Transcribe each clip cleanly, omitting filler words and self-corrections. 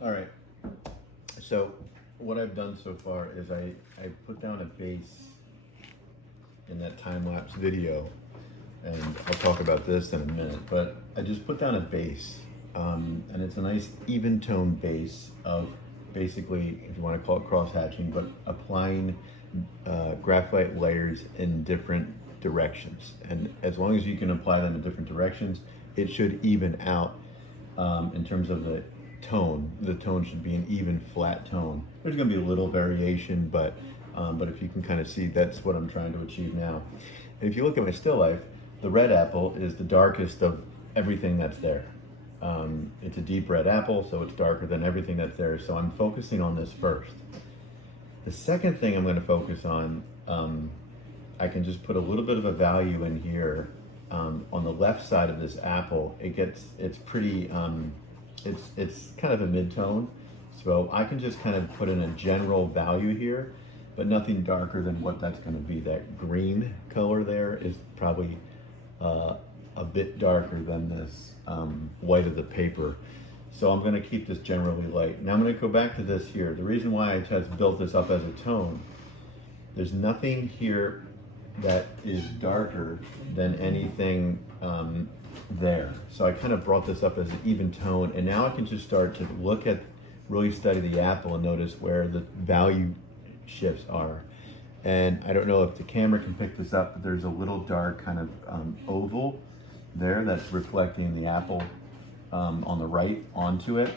All right, so what I've done so far is I put down a base in that time-lapse video, and I'll talk about this in a minute, but I just put down a base, and it's a nice even tone base of basically, if you want to call it cross-hatching, but applying graphite layers in different directions. And as long as you can apply them in different directions, it should even out in terms of the tone. The tone should be an even flat tone. There's going to be a little variation, but if you can kind of see, that's what I'm trying to achieve now. And if you look at my still life, the red apple is the darkest of everything that's there. It's a deep red apple, so it's darker than everything that's there. So I'm focusing on this first. The second thing I'm going to focus on, I can just put a little bit of a value in here on the left side of this apple. It's pretty, it's kind of a mid-tone. So I can just kind of put in a general value here, but nothing darker than what that's going to be. That green color there is probably a bit darker than this white of the paper. So I'm going to keep this generally light. Now I'm going to go back to this here. The reason why I just built this up as a tone, there's nothing here that is darker than anything there. So I kind of brought this up as an even tone, and now I can just start to look at, really study the apple and notice where the value shifts are. And I don't know if the camera can pick this up, but there's a little dark kind of oval there that's reflecting the apple on the right onto it.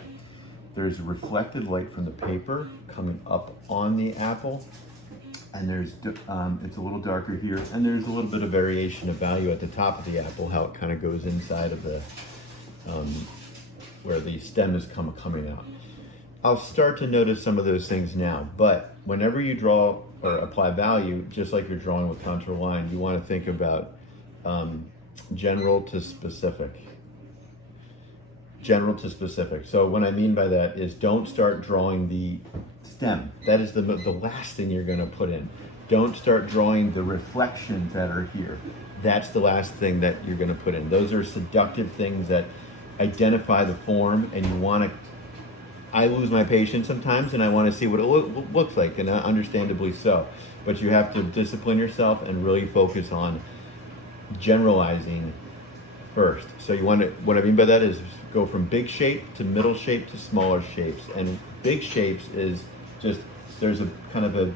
There's reflected light from the paper coming up on the apple, and there's it's a little darker here, and there's a little bit of variation of value at the top of the apple, how it kind of goes inside of the where the stem is coming out. I'll start to notice some of those things now, but whenever you draw or apply value, just like you're drawing with contour line, you want to think about general to specific. General to specific. So what I mean by that is, don't start drawing the stem. That is the last thing you're going to put in. Don't start drawing the reflections that are here. That's the last thing that you're going to put in. Those are seductive things that identify the form, and you want to, I lose my patience sometimes, and I want to see what it looks like, and understandably so. But you have to discipline yourself and really focus on generalizing first. So you want to, what I mean by that is go from big shape to middle shape to smaller shapes. And big shapes is just, there's a kind of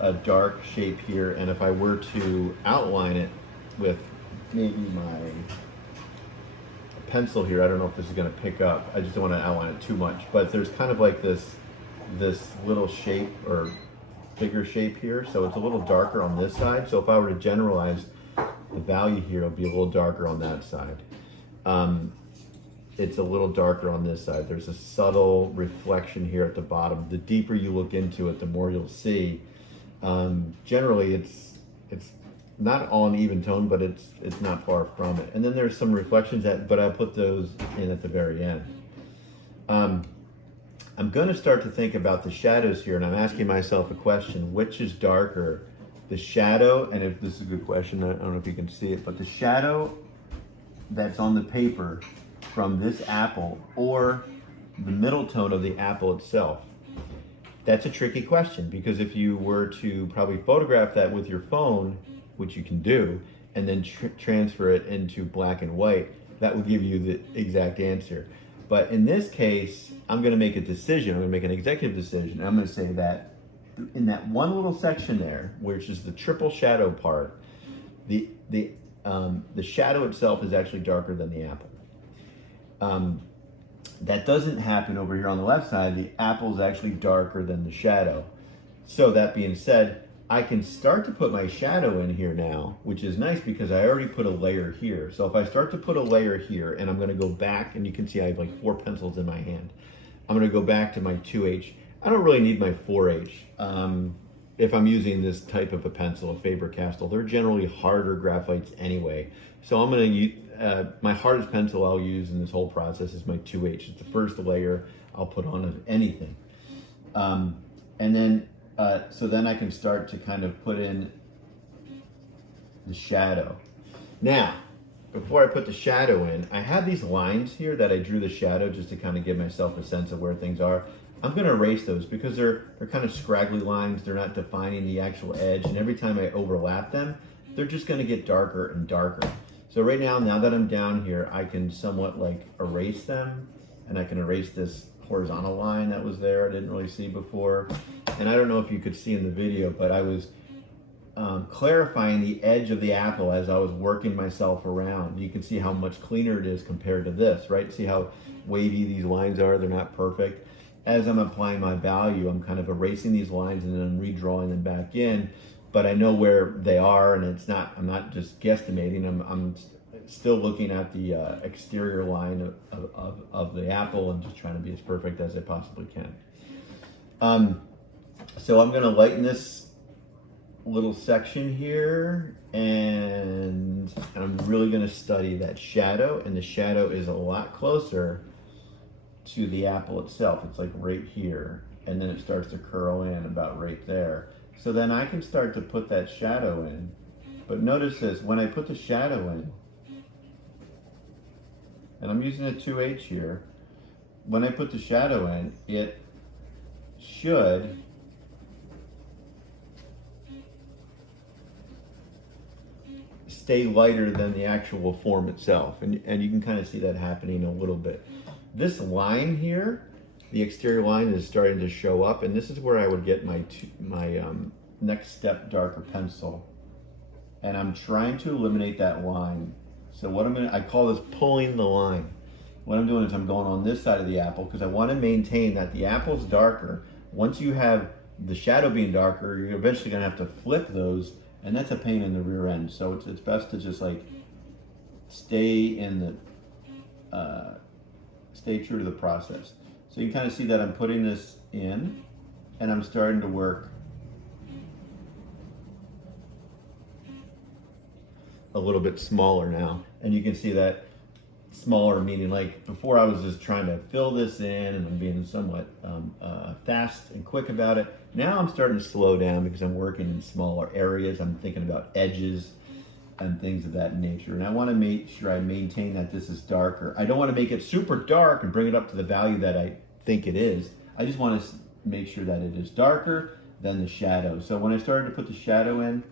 a dark shape here, and if I were to outline it with maybe my pencil here, I don't know if this is going to pick up, I just don't want to outline it too much, but there's kind of like this little shape or bigger shape here, so it's a little darker on this side. So if I were to generalize the value here, it'll be a little darker on that side. It's a little darker on this side. There's a subtle reflection here at the bottom. The deeper you look into it, the more you'll see. Generally, it's not all an even tone, but it's not far from it. And then there's some reflections but I put those in at the very end. I'm going to start to think about the shadows here, and I'm asking myself a question: which is darker, the shadow? And if this is a good question, I don't know if you can see it, but the shadow that's on the paper from this apple, or the middle tone of the apple itself? That's a tricky question, because if you were to probably photograph that with your phone, which you can do, and then transfer it into black and white, that would give you the exact answer. But in this case, I'm going to make a decision. I'm going to make an executive decision. I'm going to say that in that one little section there, which is the triple shadow part, the shadow itself is actually darker than the apple. That doesn't happen over here on the left side. The apple is actually darker than the shadow. So that being said, I can start to put my shadow in here now, which is nice because I already put a layer here. So if I start to put a layer here, and I'm going to go back, and you can see I have like 4 pencils in my hand. I'm going to go back to my 2H. I don't really need my 4H if I'm using this type of a pencil, a Faber-Castell. They're generally harder graphites anyway. So I'm going to use, my hardest pencil I'll use in this whole process is my 2H. It's the first layer I'll put on of anything. And then, so then I can start to kind of put in the shadow. Now, before I put the shadow in, I have these lines here that I drew the shadow just to kind of give myself a sense of where things are. I'm gonna erase those because they're kind of scraggly lines. They're not defining the actual edge, and every time I overlap them, they're just gonna get darker and darker. So right now that I'm down here, I can somewhat like erase them, and I can erase this horizontal line that was there I didn't really see before. And I don't know if you could see in the video, but I was clarifying the edge of the apple as I was working myself around. You can see how much cleaner it is compared to this, right? See how wavy these lines are? They're not perfect. As I'm applying my value, I'm kind of erasing these lines and then I'm redrawing them back in, but I know where they are, and I'm not just guesstimating. I'm still looking at the exterior line of the apple and just trying to be as perfect as I possibly can. So I'm gonna lighten this little section here, and I'm really gonna study that shadow, and the shadow is a lot closer to the apple itself. It's like right here, and then it starts to curl in about right there. So then I can start to put that shadow in. But notice this, when I put the shadow in, and I'm using a 2H here, when I put the shadow in, it should stay lighter than the actual form itself. And you can kind of see that happening a little bit. This line here, the exterior line, is starting to show up, and this is where I would get my next step darker pencil. And I'm trying to eliminate that line. So what I call this pulling the line. What I'm doing is I'm going on this side of the apple because I want to maintain that the apple's darker. Once you have the shadow being darker, you're eventually gonna have to flip those, and that's a pain in the rear end. So it's best to just like stay true to the process. So you can kind of see that I'm putting this in, and I'm starting to work a little bit smaller now. And you can see that smaller meaning like before I was just trying to fill this in and I'm being somewhat fast and quick about it. Now I'm starting to slow down because I'm working in smaller areas. I'm thinking about edges and things of that nature. And I want to make sure I maintain that this is darker. I don't want to make it super dark and bring it up to the value that I think it is. I just want to make sure that it is darker than the shadow. So when I started to put the shadow in,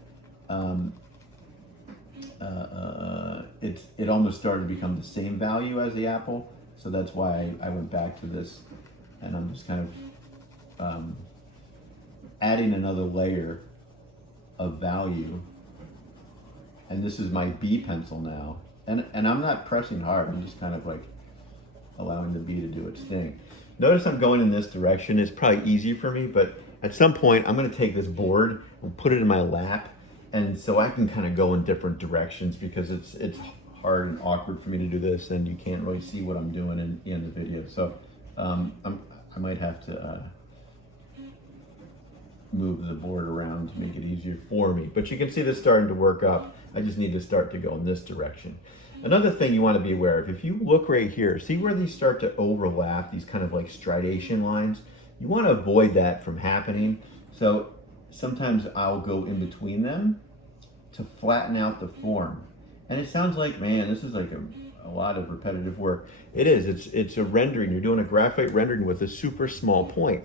it almost started to become the same value as the apple. So that's why I went back to this, and I'm just kind of adding another layer of value. And this is my B pencil now. And I'm not pressing hard, I'm just kind of like allowing the B to do its thing. Notice I'm going in this direction. It's probably easy for me, but at some point I'm gonna take this board and put it in my lap, and so I can kind of go in different directions because it's hard and awkward for me to do this, and you can't really see what I'm doing in the video. So I might have to move the board around to make it easier for me. But you can see this starting to work up. I just need to start to go in this direction. Another thing you want to be aware of, if you look right here, see where these start to overlap, these kind of like stridation lines? You want to avoid that from happening. So sometimes I'll go in between them to flatten out the form. And it sounds like, man, this is like a lot of repetitive work. It is, it's a rendering. You're doing a graphite rendering with a super small point.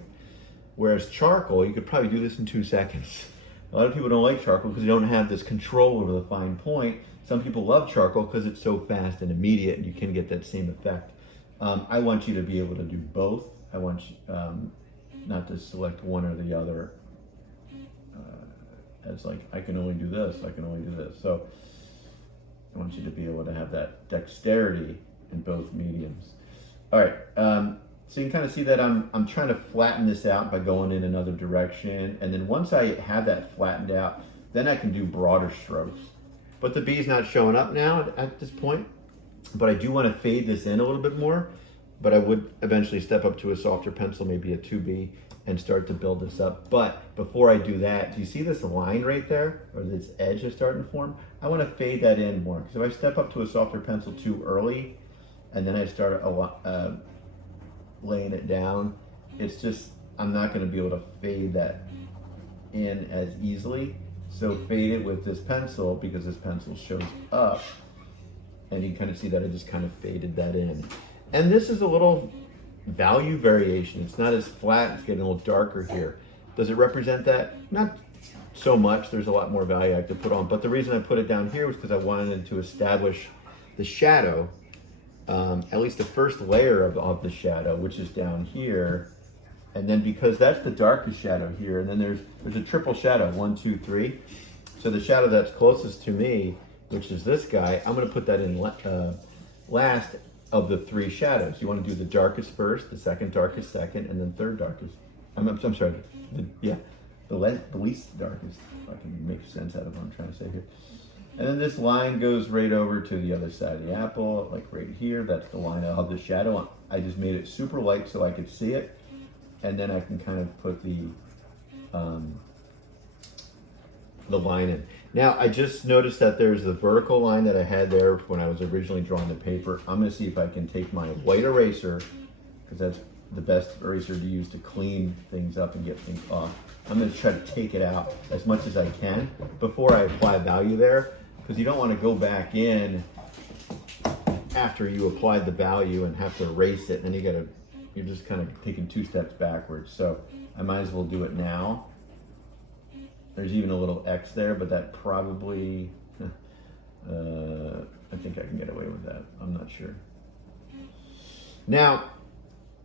Whereas charcoal, you could probably do this in 2 seconds. A lot of people don't like charcoal because they don't have this control over the fine point. Some people love charcoal because it's so fast and immediate and you can get that same effect. I want you to be able to do both. I want you not to select one or the other as like, I can only do this, I can only do this. So I want you to be able to have that dexterity in both mediums. All right, so you can kind of see that I'm trying to flatten this out by going in another direction. And then once I have that flattened out, then I can do broader strokes. But the B is not showing up now at this point. But I do want to fade this in a little bit more. But I would eventually step up to a softer pencil, maybe a 2B, and start to build this up. But before I do that, do you see this line right there? Or this edge is starting to form? I want to fade that in more. Because if I step up to a softer pencil too early, and then I start laying it down, it's just, I'm not going to be able to fade that in as easily. So fade it with this pencil, because this pencil shows up And you can kind of see that I just kind of faded that in. And this is a little value variation. It's not as flat, it's getting a little darker here. Does it represent that? Not so much. There's a lot more value I have to put on. But the reason I put it down here was because I wanted to establish the shadow, at least the first layer of the shadow, which is down here. And then because that's the darkest shadow here, and then there's a triple shadow, 1, 2, 3. So the shadow that's closest to me, which is this guy, I'm going to put that in last of the 3 shadows. You want to do the darkest first, the second darkest second, and then third darkest. I'm sorry, the least darkest, if I can make sense out of what I'm trying to say here. And then this line goes right over to the other side of the apple, like right here. That's the line of the shadow. I just made it super light so I could see it. And then I can kind of put the line in. Now, I just noticed that there's the vertical line that I had there when I was originally drawing the paper. I'm gonna see if I can take my white eraser, because that's the best eraser to use to clean things up and get things off. I'm gonna try to take it out as much as I can before I apply value there, because you don't wanna go back in after you applied the value and have to erase it, and then you're just kind of taking 2 steps backwards. So I might as well do it now. There's even a little X there, but that probably, I think I can get away with that. I'm not sure. Now,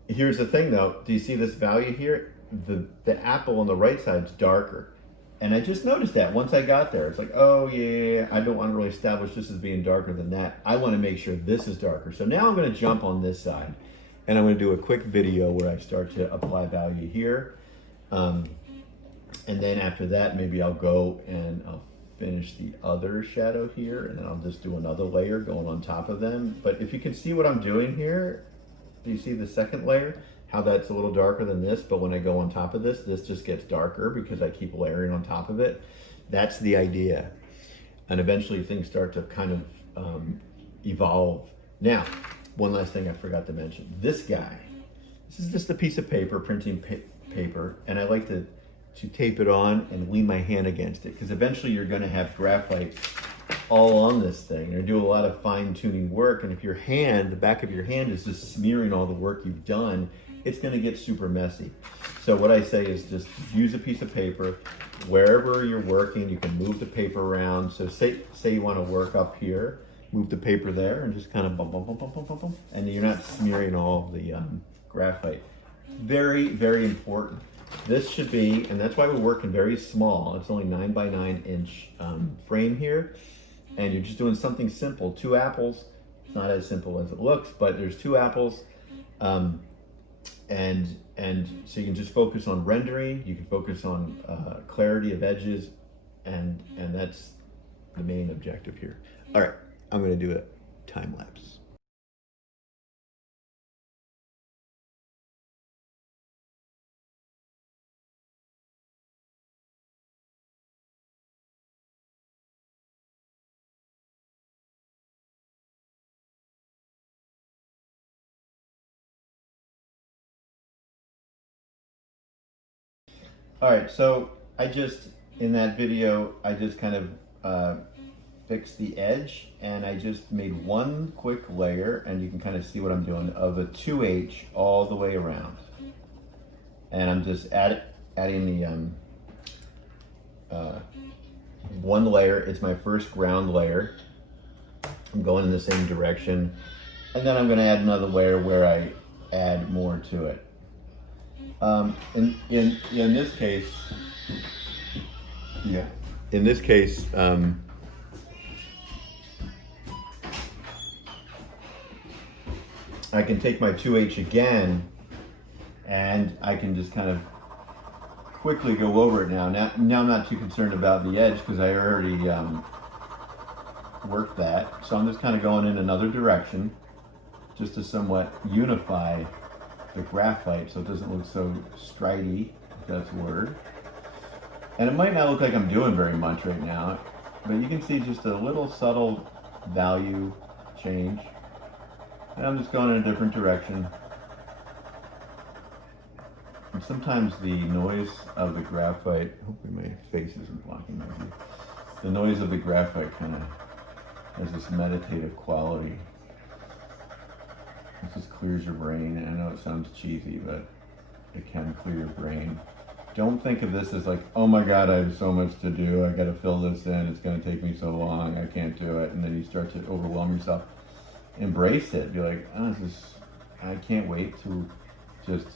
here's the thing though. Do you see this value here? The apple on the right side is darker. And I just noticed that once I got there. It's like, oh yeah, I don't want to really establish this as being darker than that. I want to make sure this is darker. So now I'm going to jump on this side. And I'm going to do a quick video where I start to apply value here. And then after that, maybe I'll go and I'll finish the other shadow here, and then I'll just do another layer going on top of them. But if you can see what I'm doing here, do you see the second layer? How that's a little darker than this, but when I go on top of this, this just gets darker because I keep layering on top of it. That's the idea. And eventually things start to kind of evolve. Now, one last thing I forgot to mention. This guy, this is just a piece of paper, printing paper, and I like to tape it on and lean my hand against it, because eventually you're going to have graphite all on this thing. You're do a lot of fine-tuning work, and if your hand, the back of your hand is just smearing all the work you've done, it's going to get super messy. So what I say is just use a piece of paper. Wherever you're working, you can move the paper around. So say you want to work up here, move the paper there and just kind of bump, bump, bump, bump, bump, bump, bump, and you're not smearing all the graphite. Very, very important. This should be, and that's why we're working very small. It's only 9 by 9 inch frame here. And you're just doing something simple. 2 apples. It's not as simple as it looks, but there's 2 apples. And so you can just focus on rendering. You can focus on clarity of edges. And that's the main objective here. All right, I'm gonna do a time lapse. All right, so in that video, I just kind of fixed the edge, and I just made one quick layer, and you can kind of see what I'm doing, of a 2H all the way around. And I'm just adding the one layer. It's my first ground layer. I'm going in the same direction. And then I'm gonna add another layer where I add more to it. In this case, I can take my 2H again, and I can just kind of quickly go over it now. Now I'm not too concerned about the edge because I already worked that. So I'm just kind of going in another direction just to somewhat unify the graphite so it doesn't look so stridey, if that's a word. And it might not look like I'm doing very much right now, but you can see just a little subtle value change. And I'm just going in a different direction. And sometimes the noise of the graphite, hopefully my face isn't blocking my view. The noise of the graphite kind of has this meditative quality. It just clears your brain. And I know it sounds cheesy, but it can clear your brain. Don't think of this as like, oh my God, I have so much to do. I got to fill this in. It's going to take me so long. I can't do it. And then you start to overwhelm yourself. Embrace it. Be like, oh, I can't wait to just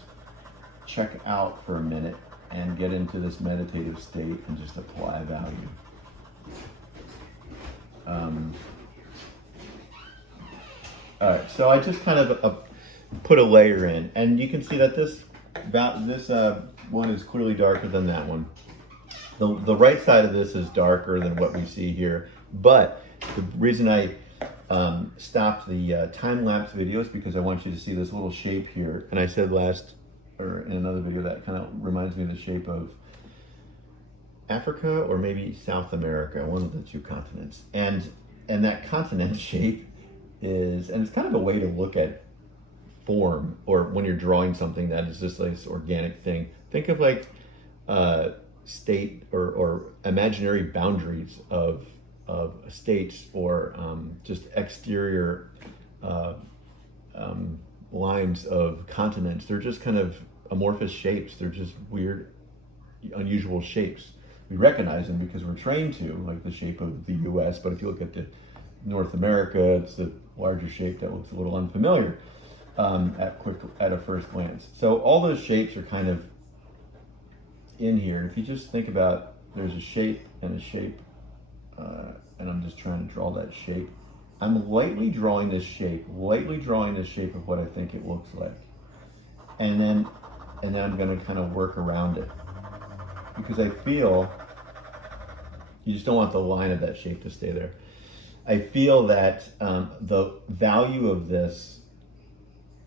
check out for a minute and get into this meditative state and just apply value. All right, so I just kind of put a layer in, and you can see that this one is clearly darker than that one. The right side of this is darker than what we see here, but the reason I stopped the time-lapse video is because I want you to see this little shape here. And I said in another video, that kind of reminds me of the shape of Africa or maybe South America, one of the two continents. And that continent shape is, and it's kind of a way to look at form, or when you're drawing something that is just like this organic thing. Think of like state or imaginary boundaries of states, or just exterior lines of continents. They're just kind of amorphous shapes. They're just weird, unusual shapes. We recognize them because we're trained to, like the shape of the US, but if you look at the North America, it's the larger shape that looks a little unfamiliar at a first glance. So all those shapes are kind of in here. If you just think about, there's a shape and a shape, and I'm just trying to draw that shape. I'm lightly drawing this shape of what I think it looks like. And then I'm gonna kind of work around it, because I feel, you just don't want the line of that shape to stay there. I feel that the value of this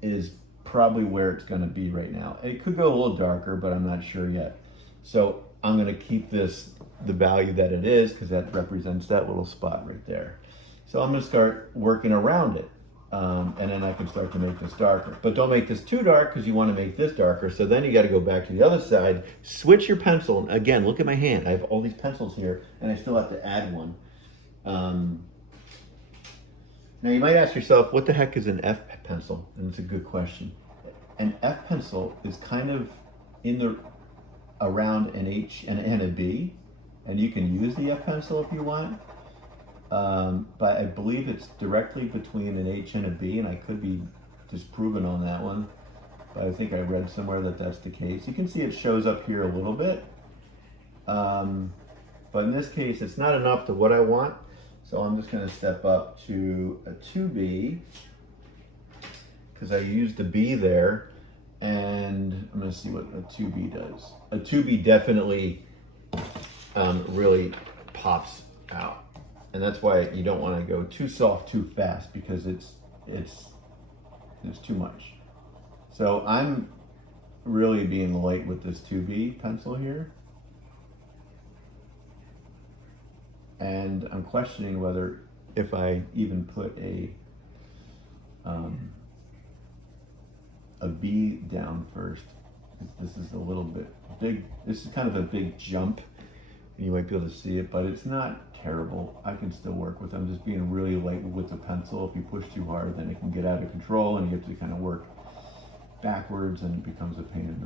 is probably where it's gonna be right now. It could go a little darker, but I'm not sure yet. So I'm gonna keep this the value that it is, because that represents that little spot right there. So I'm gonna start working around it, and then I can start to make this darker. But don't make this too dark, because you wanna make this darker. So then you gotta go back to the other side, switch your pencil. Again, look at my hand. I have all these pencils here, and I still have to add one. Now you might ask yourself, what the heck is an F pencil? And it's a good question. An F pencil is kind of around an H and a B, and you can use the F pencil if you want. But I believe it's directly between an H and a B, and I could be disproven on that one, but I think I read somewhere that that's the case. You can see it shows up here a little bit, but in this case, it's not enough to what I want. So I'm just going to step up to a 2B, because I used a B there, and I'm going to see what a 2B does. A 2B definitely really pops out, and that's why you don't want to go too soft too fast, because it's too much. So I'm really being light with this 2B pencil here. And I'm questioning whether, if I even put a B down first. This is a little bit big. This is kind of a big jump, and you might be able to see it, but it's not terrible. I can still work with it. I'm just being really light with the pencil. If you push too hard, then it can get out of control, and you have to kind of work backwards, and it becomes a pain in